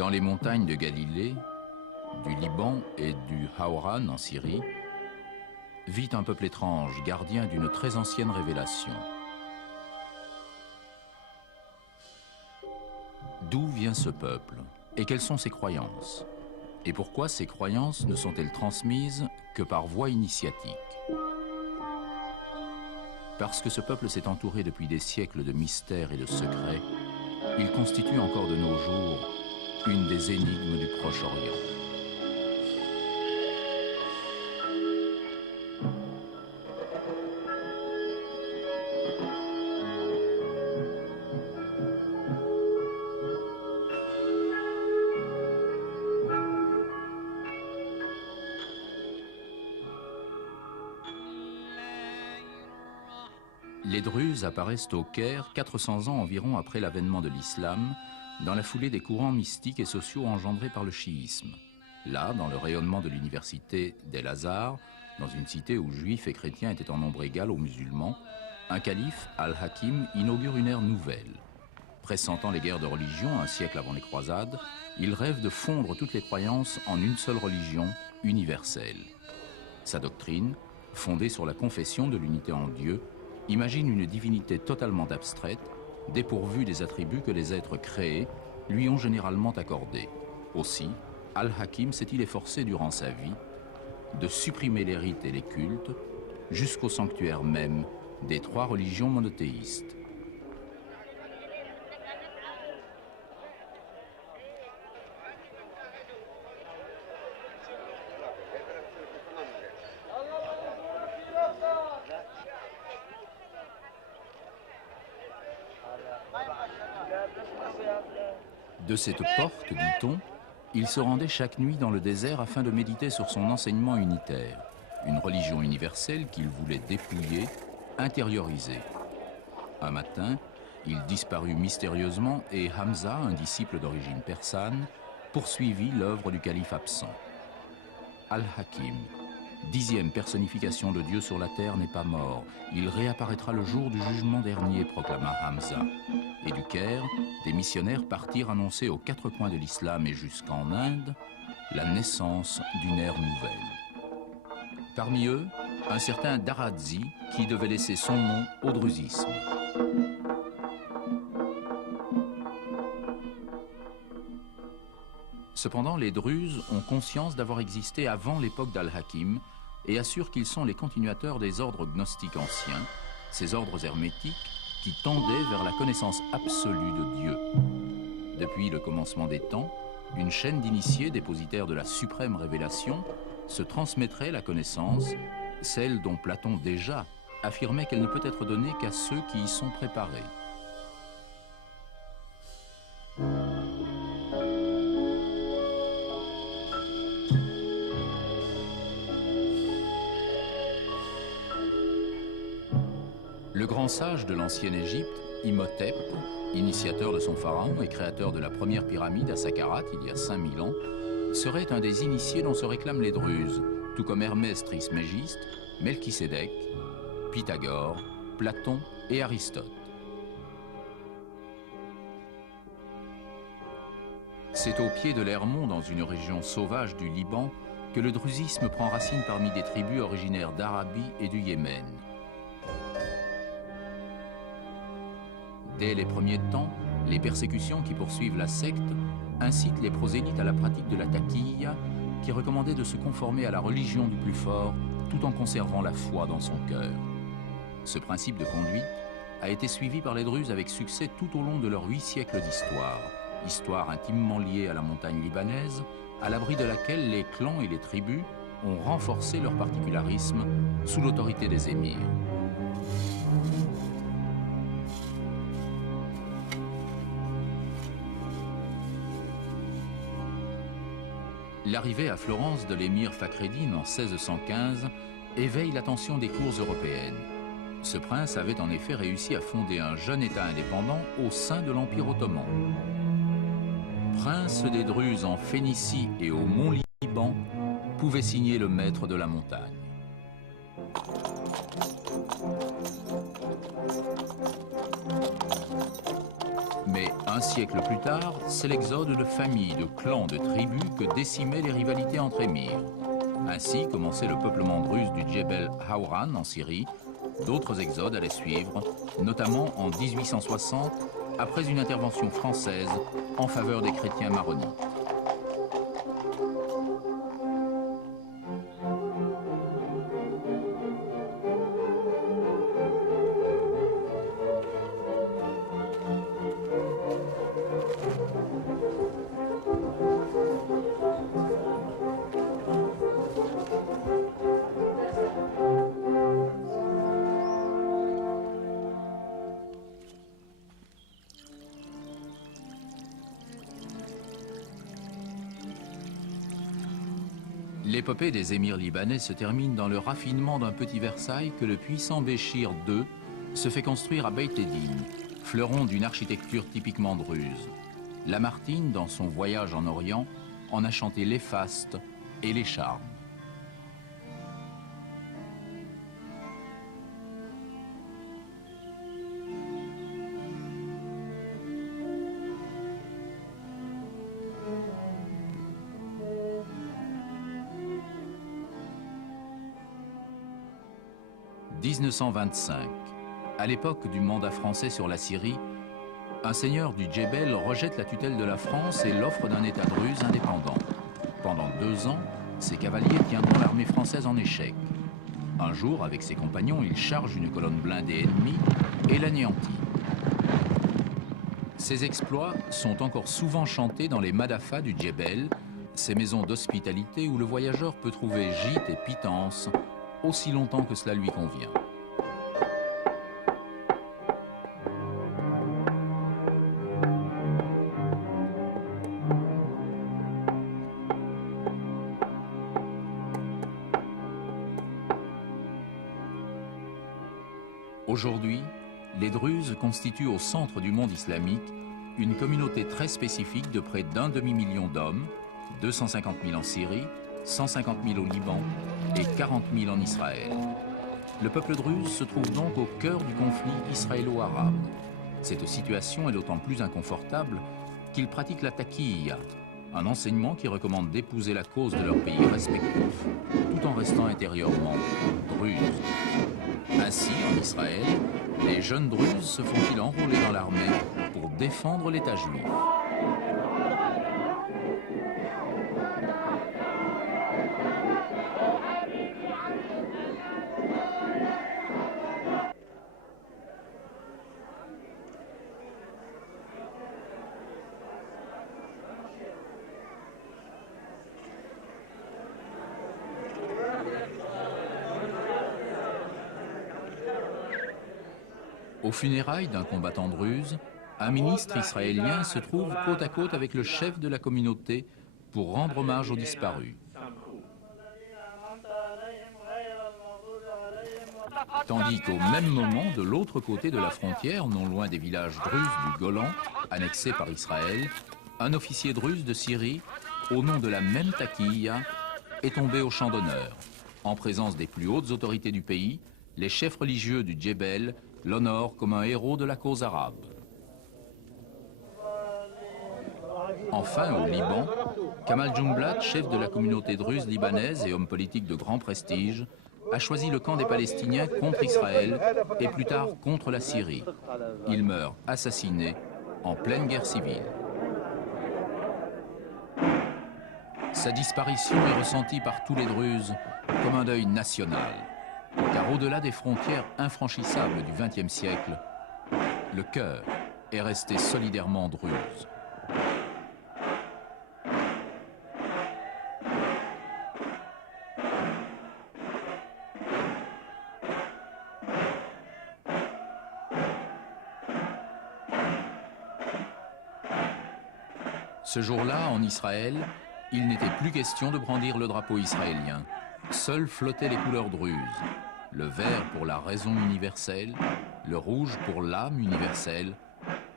Dans les montagnes de Galilée, du Liban et du Haouran en Syrie, vit un peuple étrange, gardien d'une très ancienne révélation. D'où vient ce peuple et quelles sont ses croyances? Et pourquoi ces croyances ne sont-elles transmises que par voie initiatique? Parce que ce peuple s'est entouré depuis des siècles de mystères et de secrets, il constitue encore de nos jours une des énigmes du Proche-Orient. Les Druzes apparaissent au Caire 400 ans environ après l'avènement de l'islam, dans la foulée des courants mystiques et sociaux engendrés par le chiisme. Là, dans le rayonnement de l'université d'El-Azhar, dans une cité où juifs et chrétiens étaient en nombre égal aux musulmans, un calife, Al-Hakim, inaugure une ère nouvelle. Pressentant les guerres de religion un siècle avant les croisades, il rêve de fondre toutes les croyances en une seule religion universelle. Sa doctrine, fondée sur la confession de l'unité en Dieu, imagine une divinité totalement abstraite, dépourvue des attributs que les êtres créés lui ont généralement accordés. Aussi, Al-Hakim s'est-il efforcé durant sa vie de supprimer les rites et les cultes jusqu'au sanctuaire même des trois religions monothéistes. De cette porte, dit-on, il se rendait chaque nuit dans le désert afin de méditer sur son enseignement unitaire, une religion universelle qu'il voulait dépouiller, intérioriser. Un matin, il disparut mystérieusement et Hamza, un disciple d'origine persane, poursuivit l'œuvre du calife absent. Al-Hakim, 10e personnification de Dieu sur la terre, n'est pas mort. Il réapparaîtra le jour du jugement dernier, proclama Hamza. Et du Caire, des missionnaires partirent annoncer aux quatre coins de l'islam et jusqu'en Inde la naissance d'une ère nouvelle. Parmi eux, un certain Daradzi qui devait laisser son nom au druzisme. Cependant, les Druzes ont conscience d'avoir existé avant l'époque d'Al-Hakim et assurent qu'ils sont les continuateurs des ordres gnostiques anciens, ces ordres hermétiques qui tendaient vers la connaissance absolue de Dieu. Depuis le commencement des temps, une chaîne d'initiés dépositaires de la suprême révélation se transmettrait la connaissance, celle dont Platon déjà affirmait qu'elle ne peut être donnée qu'à ceux qui y sont préparés. Le grand sage de l'ancienne Égypte, Imhotep, initiateur de son pharaon et créateur de la première pyramide à Saqqarat il y a 5000 ans, serait un des initiés dont se réclament les Druzes, tout comme Hermès Trismégiste, Melchisédek, Pythagore, Platon et Aristote. C'est au pied de l'Hermon, dans une région sauvage du Liban, que le druzisme prend racine parmi des tribus originaires d'Arabie et du Yémen. Dès les premiers temps, les persécutions qui poursuivent la secte incitent les prosélytes à la pratique de la taqiyya, qui recommandait de se conformer à la religion du plus fort tout en conservant la foi dans son cœur. Ce principe de conduite a été suivi par les Druzes avec succès tout au long de leurs 8 siècles d'histoire, histoire intimement liée à la montagne libanaise, à l'abri de laquelle les clans et les tribus ont renforcé leur particularisme sous l'autorité des émirs. L'arrivée à Florence de l'émir Fakhreddin en 1615 éveille l'attention des cours européennes. Ce prince avait en effet réussi à fonder un jeune État indépendant au sein de l'Empire ottoman. Prince des Druzes en Phénicie et au Mont-Liban, pouvait signer le maître de la montagne. Mais un Un siècle plus tard, c'est l'exode de familles, de clans, de tribus que décimaient les rivalités entre émirs. Ainsi commençait le peuplement druze du Djebel Hawran en Syrie. D'autres exodes allaient suivre, notamment en 1860, après une intervention française en faveur des chrétiens maronites. L'épopée des émirs libanais se termine dans le raffinement d'un petit Versailles que le puissant Béchir II se fait construire à Beit Eddin, fleuron d'une architecture typiquement druze. Lamartine, dans son voyage en Orient, en a chanté les fastes et les charmes. « 1925. À l'époque du mandat français sur la Syrie, un seigneur du Djebel rejette la tutelle de la France et l'offre d'un État druze indépendant. Pendant 2 ans, ses cavaliers tiendront l'armée française en échec. Un jour, avec ses compagnons, il charge une colonne blindée ennemie et l'anéantit. Ses exploits sont encore souvent chantés dans les madafas du Djebel, ces maisons d'hospitalité où le voyageur peut trouver gîte et pitance aussi longtemps que cela lui convient. Aujourd'hui, les Druzes constituent au centre du monde islamique une communauté très spécifique de près d'1 demi-million d'hommes, 250 000 en Syrie, 150 000 au Liban et 40 000 en Israël. Le peuple druze se trouve donc au cœur du conflit israélo-arabe. Cette situation est d'autant plus inconfortable qu'ils pratiquent la taqiyya, un enseignement qui recommande d'épouser la cause de leur pays respectif tout en restant intérieurement druzes. Ainsi, en Israël, les jeunes druzes se font-ils enrôler dans l'armée pour défendre l'État juif. Aux funérailles d'un combattant druze, un ministre israélien se trouve côte à côte avec le chef de la communauté pour rendre hommage aux disparus. Tandis qu'au même moment, de l'autre côté de la frontière, non loin des villages druzes du Golan, annexés par Israël, un officier druze de Syrie, au nom de la même taqiyya, est tombé au champ d'honneur. En présence des plus hautes autorités du pays, les chefs religieux du Djebel l'honorent comme un héros de la cause arabe. Enfin, au Liban, Kamal Jumblat, chef de la communauté druze libanaise et homme politique de grand prestige, a choisi le camp des Palestiniens contre Israël et plus tard contre la Syrie. Il meurt assassiné en pleine guerre civile. Sa disparition est ressentie par tous les Druzes comme un deuil national. Car au-delà des frontières infranchissables du XXe siècle, le cœur est resté solidairement druze. Ce jour-là, en Israël, il n'était plus question de brandir le drapeau israélien. Seules flottaient les couleurs druzes. Le vert pour la raison universelle, le rouge pour l'âme universelle,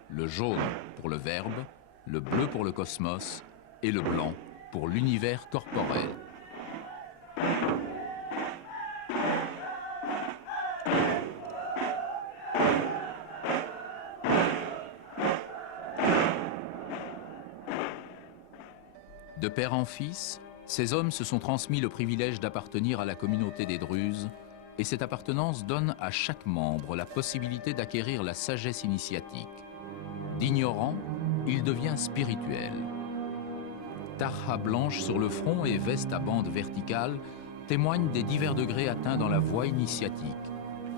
le jaune pour le verbe, le bleu pour le cosmos et le blanc pour l'univers corporel. père en fils, ces hommes se sont transmis le privilège d'appartenir à la communauté des Druzes, et cette appartenance donne à chaque membre la possibilité d'acquérir la sagesse initiatique. D'ignorant, il devient spirituel. Tarha blanche sur le front et veste à bandes verticales témoignent des divers degrés atteints dans la voie initiatique.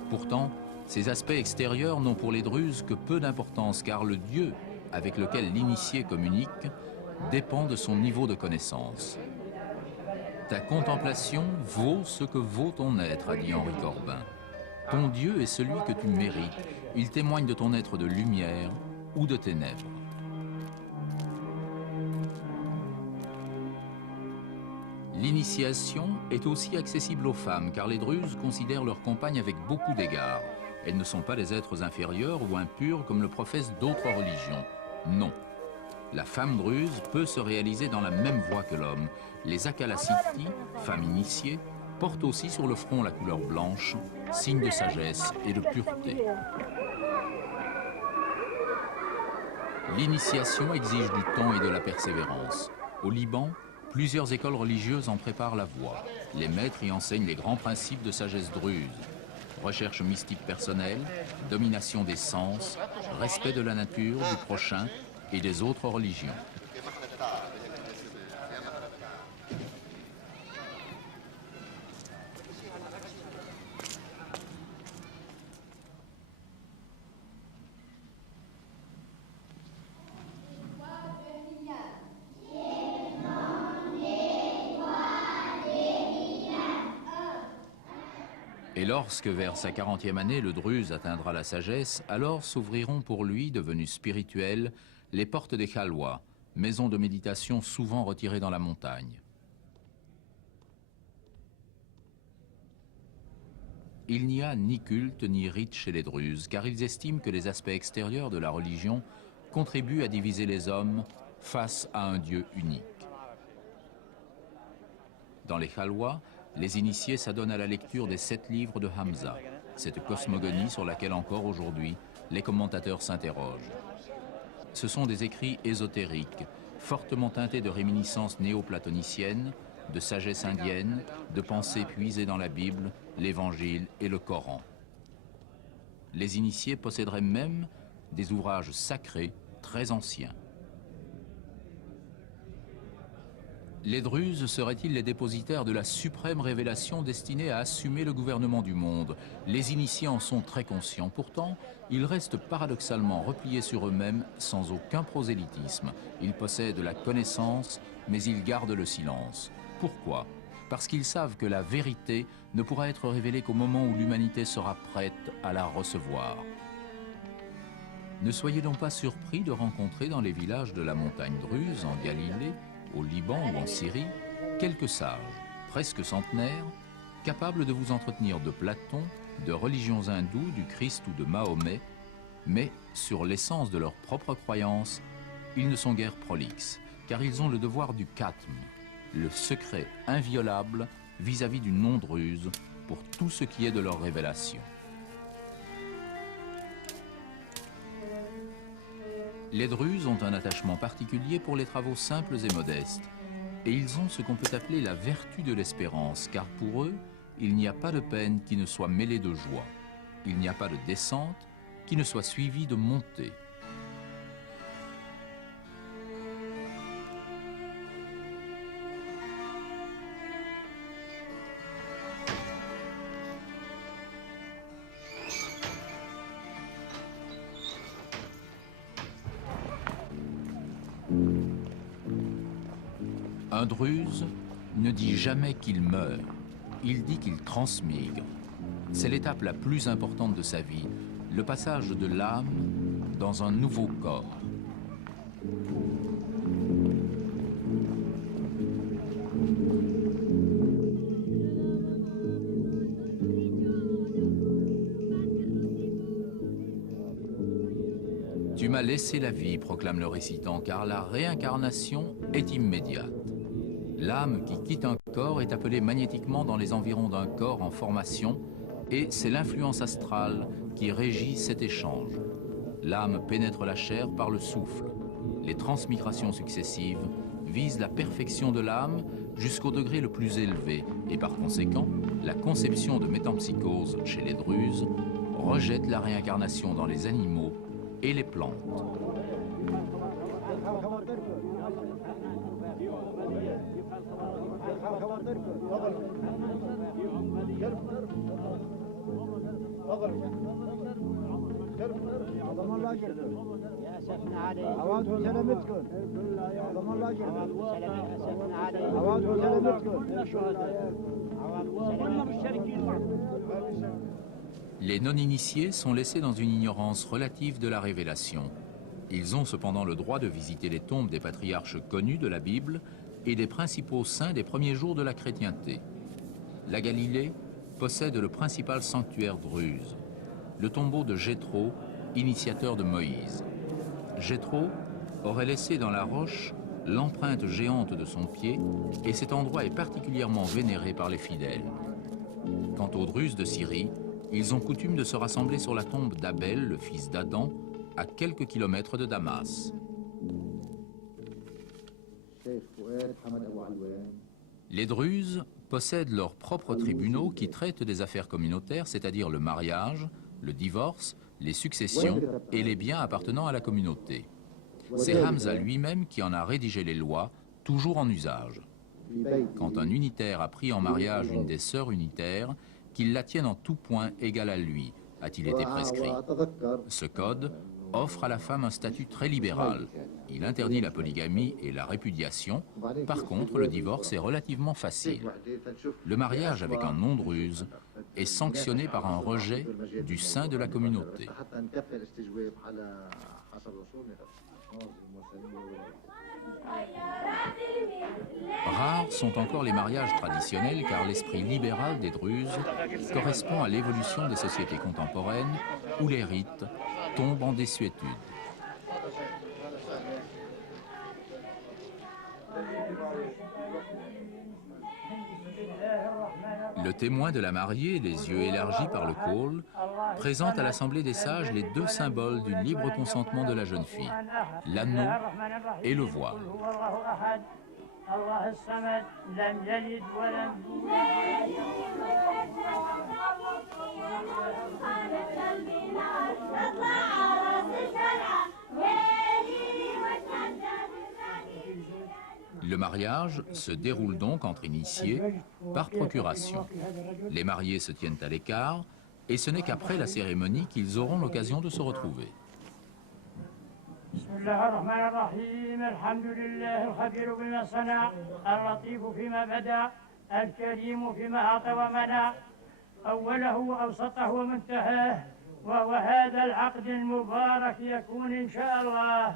Pourtant, ces aspects extérieurs n'ont pour les Druzes que peu d'importance, car le Dieu avec lequel l'initié communique dépend de son niveau de connaissance. Ta contemplation vaut ce que vaut ton être, a dit Henri Corbin. Ton Dieu est celui que tu mérites. Il témoigne de ton être de lumière ou de ténèbres. L'initiation est aussi accessible aux femmes, car les Druzes considèrent leurs compagnes avec beaucoup d'égards. Elles ne sont pas des êtres inférieurs ou impurs comme le professent d'autres religions. Non. La femme druze peut se réaliser dans la même voie que l'homme. Les Akalasiti, femmes initiées, portent aussi sur le front la couleur blanche, signe de sagesse et de pureté. L'initiation exige du temps et de la persévérance. Au Liban, plusieurs écoles religieuses en préparent la voie. Les maîtres y enseignent les grands principes de sagesse druze. Recherche mystique personnelle, domination des sens, respect de la nature, du prochain et des autres religions. Et lorsque, vers sa 40e année, le Druze atteindra la sagesse, alors s'ouvriront pour lui, devenu spirituel, les portes des Khalwa, maisons de méditation souvent retirées dans la montagne. Il n'y a ni culte ni rite chez les Druzes, car ils estiment que les aspects extérieurs de la religion contribuent à diviser les hommes face à un Dieu unique. Dans les Khalwa, les initiés s'adonnent à la lecture des 7 livres de Hamza, cette cosmogonie sur laquelle encore aujourd'hui les commentateurs s'interrogent. Ce sont des écrits ésotériques, fortement teintés de réminiscences néo-platoniciennes, de sagesse indienne, de pensées puisées dans la Bible, l'Évangile et le Coran. Les initiés posséderaient même des ouvrages sacrés très anciens. Les Druzes seraient-ils les dépositaires de la suprême révélation destinée à assumer le gouvernement du monde? Les initiés en sont très conscients. Pourtant, ils restent paradoxalement repliés sur eux-mêmes sans aucun prosélytisme. Ils possèdent la connaissance, mais ils gardent le silence. Pourquoi? Parce qu'ils savent que la vérité ne pourra être révélée qu'au moment où l'humanité sera prête à la recevoir. Ne soyez donc pas surpris de rencontrer dans les villages de la montagne Druze, en Galilée, au Liban ou en Syrie, quelques sages, presque centenaires, capables de vous entretenir de Platon, de religions hindoues, du Christ ou de Mahomet, mais sur l'essence de leur propre croyance, ils ne sont guère prolixes, car ils ont le devoir du khatm, le secret inviolable vis-à-vis du non-druze pour tout ce qui est de leur révélation. Les Druzes ont un attachement particulier pour les travaux simples et modestes, et ils ont ce qu'on peut appeler la vertu de l'espérance, car pour eux, il n'y a pas de peine qui ne soit mêlée de joie. Il n'y a pas de descente qui ne soit suivie de montée. Un Druze ne dit jamais qu'il meurt, il dit qu'il transmigre. C'est l'étape la plus importante de sa vie, le passage de l'âme dans un nouveau corps. Tu m'as laissé la vie, proclame le récitant, car la réincarnation est immédiate. L'âme qui quitte un corps est appelée magnétiquement dans les environs d'un corps en formation et c'est l'influence astrale qui régit cet échange. L'âme pénètre la chair par le souffle. Les transmigrations successives vise la perfection de l'âme jusqu'au degré le plus élevé et par conséquent, la conception de métempsychose chez les Druzes rejette la réincarnation dans les animaux et les plantes. Les non-initiés sont laissés dans une ignorance relative de la révélation. Ils ont cependant le droit de visiter les tombes des patriarches connus de la Bible et des principaux saints des premiers jours de la chrétienté. La Galilée possède le principal sanctuaire druze, le tombeau de Jéthro, initiateur de Moïse. Jéthro aurait laissé dans la roche l'empreinte géante de son pied et cet endroit est particulièrement vénéré par les fidèles. Quant aux Druzes de Syrie, ils ont coutume de se rassembler sur la tombe d'Abel, le fils d'Adam, à quelques kilomètres de Damas. Les Druzes possèdent leurs propres tribunaux qui traitent des affaires communautaires, c'est-à-dire le mariage, le divorce, les successions et les biens appartenant à la communauté. C'est Hamza lui-même qui en a rédigé les lois, toujours en usage. Quand un unitaire a pris en mariage une des sœurs unitaires, qu'il la tienne en tout point égale à lui, a-t-il été prescrit. Ce code offre à la femme un statut très libéral. Il interdit la polygamie et la répudiation. Par contre, le divorce est relativement facile. Le mariage avec un non-druze est sanctionné par un rejet du sein de la communauté. Rares sont encore les mariages traditionnels car l'esprit libéral des Druzes correspond à l'évolution des sociétés contemporaines où les rites tombent en désuétude. Le témoin de la mariée, les yeux élargis par le col, présente à l'Assemblée des sages les deux symboles du libre consentement de la jeune fille, l'anneau et le voile. Le mariage se déroule donc entre initiés par procuration. Les mariés se tiennent à l'écart et ce n'est qu'après la cérémonie qu'ils auront l'occasion de se retrouver. وهذا العقد المبارك يكون إن شاء الله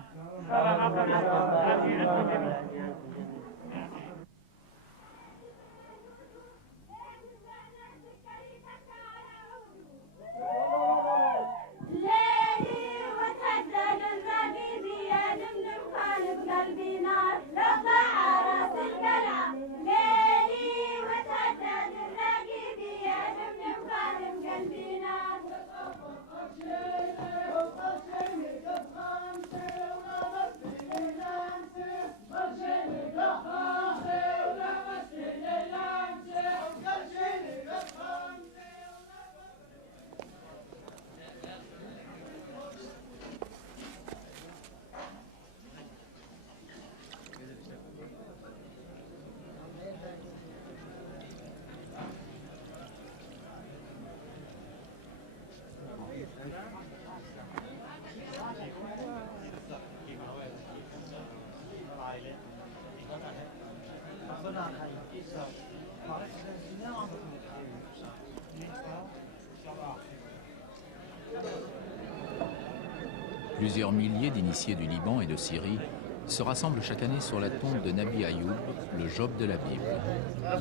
Plusieurs milliers d'initiés du Liban et de Syrie se rassemblent chaque année sur la tombe de Nabi Ayoub, le Job de la Bible.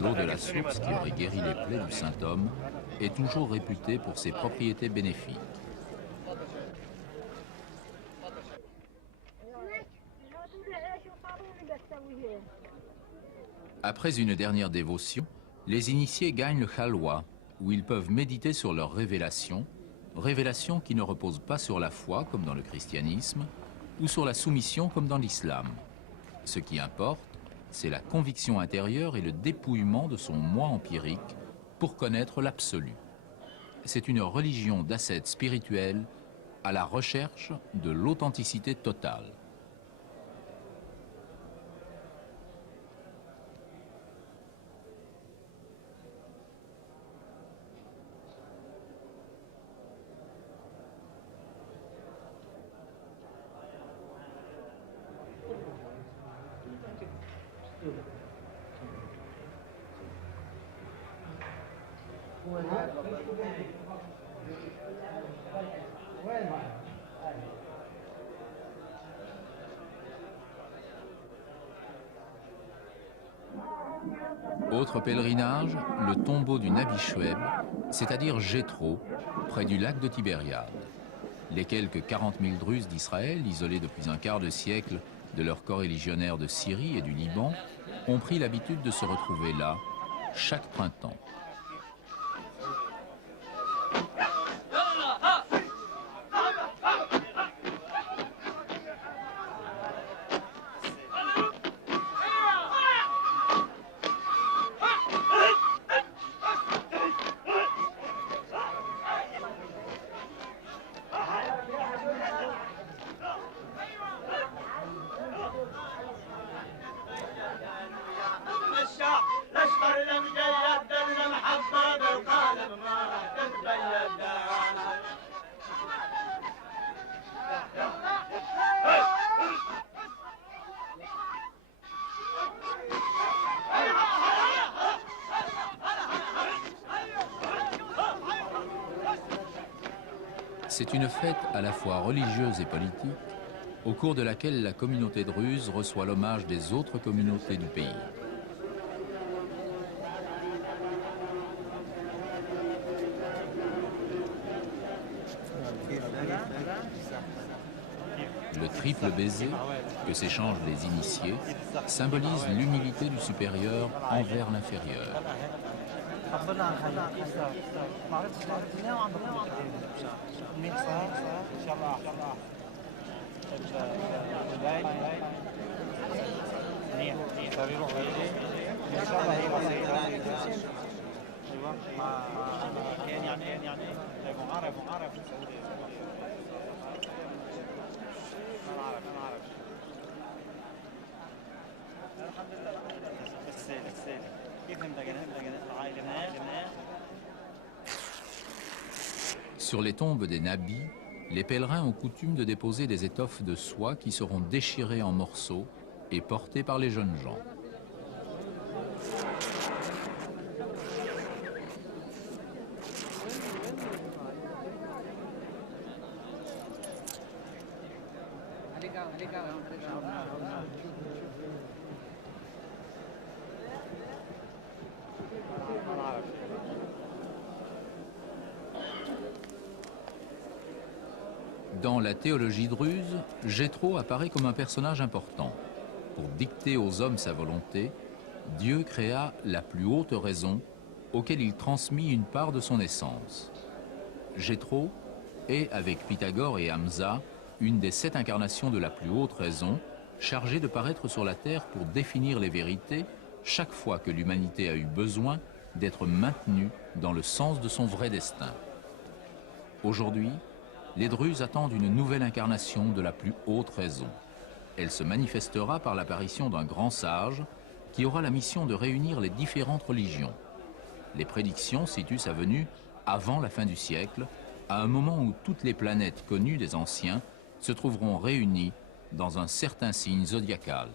L'eau de la source qui aurait guéri les plaies du saint homme est toujours réputée pour ses propriétés bénéfiques. Après une dernière dévotion, les initiés gagnent le Khalwa, où ils peuvent méditer sur leur révélation, révélation qui ne repose pas sur la foi comme dans le christianisme, ou sur la soumission comme dans l'islam. Ce qui importe, c'est la conviction intérieure et le dépouillement de son moi empirique pour connaître l'absolu. C'est une religion d'ascète spirituelle à la recherche de l'authenticité totale. Autre pèlerinage, le tombeau du Nabi Chouaib, c'est-à-dire Jéthro, près du lac de Tibériade. Les quelques 40 000 Druzes d'Israël, isolés depuis un quart de siècle de leurs coreligionnaires de Syrie et du Liban, ont pris l'habitude de se retrouver là chaque printemps. C'est une fête à la fois religieuse et politique, au cours de laquelle la communauté druze reçoit l'hommage des autres communautés du pays. Le triple baiser que s'échangent les initiés symbolise l'humilité du supérieur envers l'inférieur. Sur les tombes des nabis, les pèlerins ont coutume de déposer des étoffes de soie qui seront déchirées en morceaux et portées par les jeunes gens. Dans la théologie druze, Jéthro apparaît comme un personnage important. Pour dicter aux hommes sa volonté, Dieu créa la plus haute raison, auquel il transmit une part de son essence. Jéthro est, avec Pythagore et Hamza, une des 7 incarnations de la plus haute raison, chargée de paraître sur la terre pour définir les vérités, chaque fois que l'humanité a eu besoin d'être maintenue dans le sens de son vrai destin. Aujourd'hui, les Druzes attendent une nouvelle incarnation de la plus haute raison. Elle se manifestera par l'apparition d'un grand sage qui aura la mission de réunir les différentes religions. Les prédictions situent sa venue avant la fin du siècle, à un moment où toutes les planètes connues des anciens se trouveront réunies dans un certain signe zodiacal.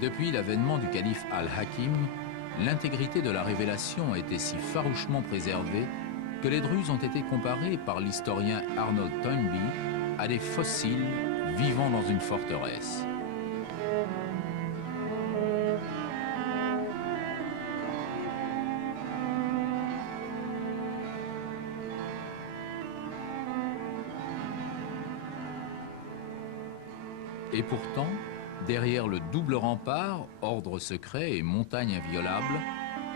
Depuis l'avènement du calife Al-Hakim, l'intégrité de la révélation a été si farouchement préservée que les Druzes ont été comparés par l'historien Arnold Toynbee à des fossiles vivant dans une forteresse. Et pourtant, derrière le double rempart, ordre secret et montagne inviolable,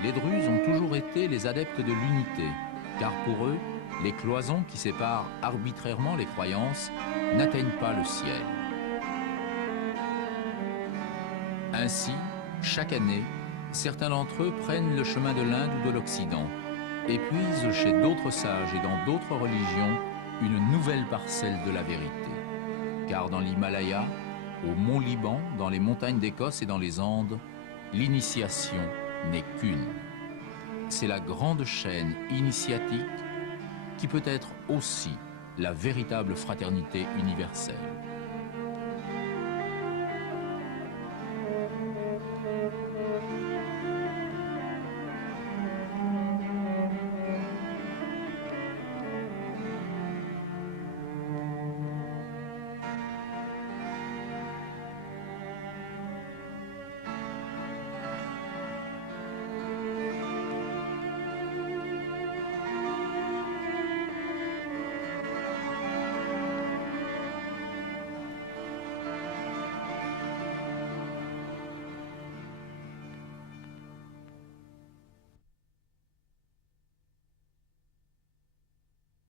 les Druzes ont toujours été les adeptes de l'unité, car pour eux, les cloisons qui séparent arbitrairement les croyances n'atteignent pas le ciel. Ainsi, chaque année, certains d'entre eux prennent le chemin de l'Inde ou de l'Occident, et puisent chez d'autres sages et dans d'autres religions une nouvelle parcelle de la vérité. Car dans l'Himalaya, au mont Liban, dans les montagnes d'Écosse et dans les Andes, l'initiation n'est qu'une. C'est la grande chaîne initiatique qui peut être aussi la véritable fraternité universelle.